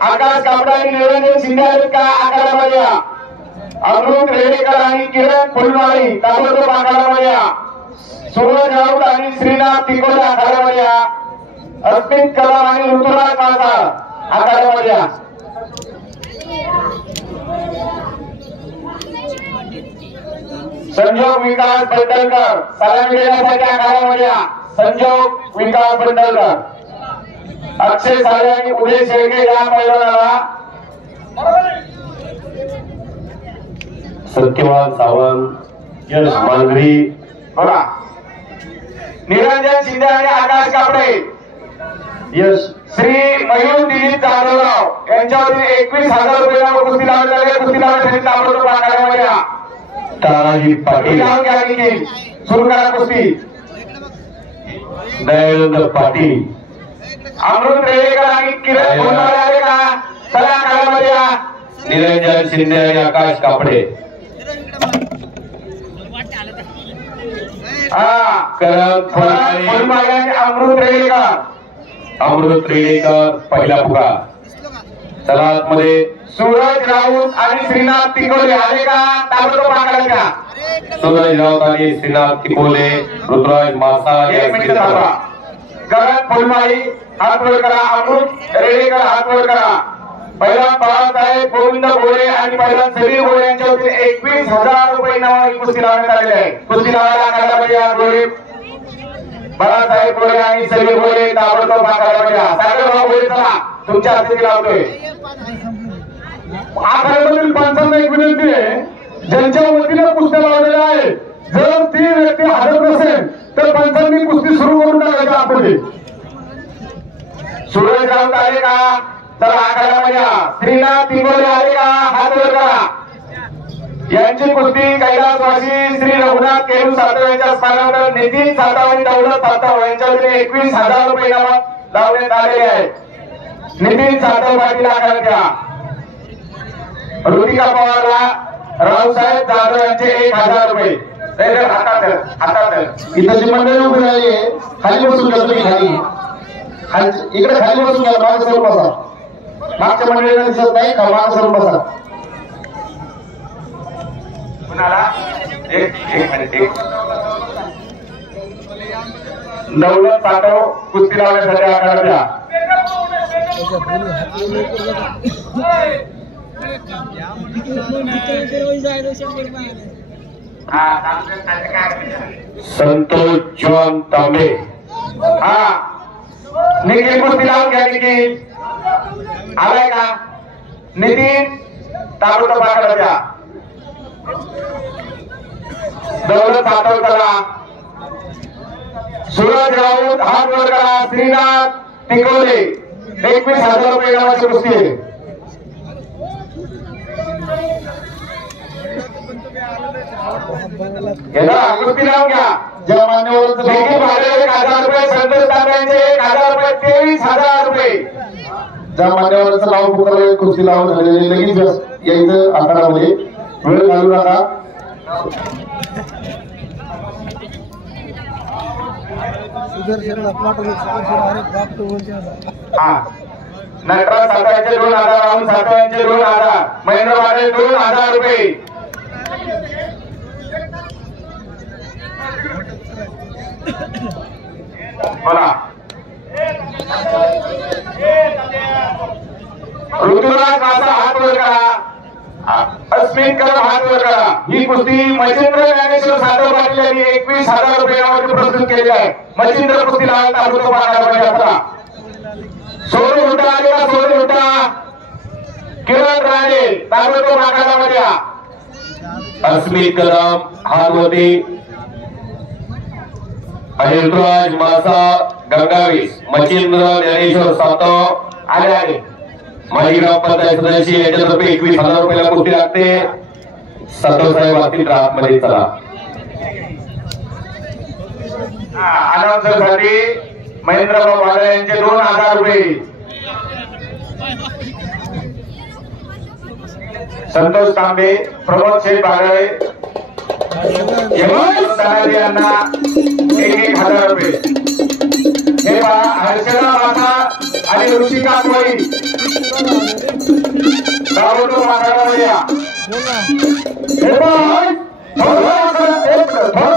आकाश कापडे आणि निरंजन शिंदे आहेत का आखाड्यामध्ये या. अमृत रेडेकर आणि किरण फुलमाळी ताबडतोब आखाड्यामध्ये या. सूरज राऊत आणि श्रीनाथ तिकोले आखाड्यामध्ये या. अस्मित कदम आणि ऋतुराज मासाळ आखाड्यामध्ये या. संजोग विकास बंडलकर सलामी देण्यासाठी आखाड्यामध्ये या. संजोग विकास बंडलकर. अक्षय साले आणि उदय शेळके या मैदानाला. सत्यवान सावंत यश मांगरी बघा. निरंजन शिंदे आणि आकाश कापडे यश श्री मयूर दिलीप जाधवराव यांच्यावरील 21,000 रुपये कुस्ती लावण्यात कुस्ती लावण्यासाठी ताबडतोब आखाड्यामध्ये या. तानाजी पाटील सुरू करा कुस्ती. दयानंद पाटील अमृत रेडेकर आणि किरण फुलमाळे आले का चला आखाड्यामध्ये या. निरंजन शिंदे आणि आकाश कापडे. करण फुलमाळे आणि अमृत रेडेकर. अमृत रेडेकर पहिला पुकार. चला आतमध्ये. सूरज राऊत आणि श्रीनाथ तिकोले आले का ताबडतोब आखाड्यात या. सूरज राऊत आणि श्रीनाथ तिकोले ऋतुराज मासाळ. एक मिनिट थांबा. करण फुलमाळी हात वर करा. अमृत रेडेकर हात वर करा. पहिला बाळासाहेब गोविंद गोळे आणि पहिला समीर गोळे यांच्यावरती 21,000 रुपये नावाने कुस्ती लावण्यात आलेले आहे. कुस्ती लावायला आखाड्यामध्ये या. गोळे बाळासाहेब गोळे आणि समीर गोळे ताबडतोब आखाड्यामध्ये या. सागरभाऊ गोळे चला तुमच्या हाती लावतोय. आखाड्यामधील पंचांना एक विनंती आहे ज्यांच्या वतीने कुस्त्या लावलेल्या आहे जर ती व्यक्ती हजर नसेल तर पंचांनी कुस्ती सुरू करून टाकायची आतमध्ये. सूरज राऊत आले का तर आखाड्यामध्ये या. श्रीनाथ तिकोले आले का हात वर करा. यांची कुस्ती कैलासवासी श्री रघुनाथ केरू सातव यांच्या स्थानावर नितीन सातव आणि दौलत सातव यांच्यावरील 21,000 रुपये इनामात लावण्यात आलेले आहे. नितीन सातव पाटील आखाड्यात या. ऋतिका पवारला रावसाहेब जाधव यांचे 1,000 रुपये. हातात इथं जी मंडळी उभी राहिली आहे खाली बसून घ्या तुम्ही. खाली इकडे खाली बसून घ्या. मागे सरून बसा. मागच्या मंडळीला दिसत नाही का मागे सरून बसा. कुणाला एक मिनिट. दौलत सातव कुस्ती लावण्यासाठी आखाड्यात या. संतोष जॉन तांबे. निखिल कुस्ती लावून घ्या. निखिल आलाय का. नितीन ताबडतोब आखाड्यात या. दौलत सातव करा. सूरज राऊत हात वर करा. श्रीनाथ तिकोले 21,000 रुपये इनामाची कुस्ती आहे. कुस्ती लावून घ्या. ज्या मान्यवरांचं निखिल भाडे 1,000 रुपये. संतोष तांबे यांचे 1,000 रुपये. 23,000 रुपये. ज्या मान्यवरांचं नाव पुकारलं कुस्ती लावून झालेले लगेच यायचं आखाड्यामध्ये. वेळ घालू नका. नटराज सातव यांचे 2,000. राहुल सातव यांचे 2,000. महेंद्र वाडे 2,000 रुपये. बोला. ऋतुराज मासा हात वर करा. अस्मित कदम हात वर करा. ही कुस्ती मच्छिंद्र ज्ञानेश्वर सातव पाटील यांनी 21,000 रुपये नावाची प्रस्तुत केली आहे. मच्छिंद्र कुस्ती लावायला ताबडतोब आखाड्यामध्ये असला. सोडून हुटा आले का. सोडून हुटा. किरण राणे ताबडतोब आखाड्यामध्ये या. अस्मित कदम हातवरती. अनिलराज मासा गंगावीस. मच्छिंद्र ज्ञानेश्वर सातव आले. माजी ग्रामपंचायत सदस्य यांच्यातर्फे 21,000 रुपयाला कुस्ती लागते. सातव साहेब असतील मध्ये. चला अनाउन्सर साठी महेंद्रभाऊ वाडे यांचे 2,000 रुपये. संतोष तांबे, प्रमोद शेठ बागळे यांना 1,000 रुपये. हे पहा हर्षदा माता आणि ऋषिका कोळी ताबडतोब माघारामध्ये या. हे बघ, थोडं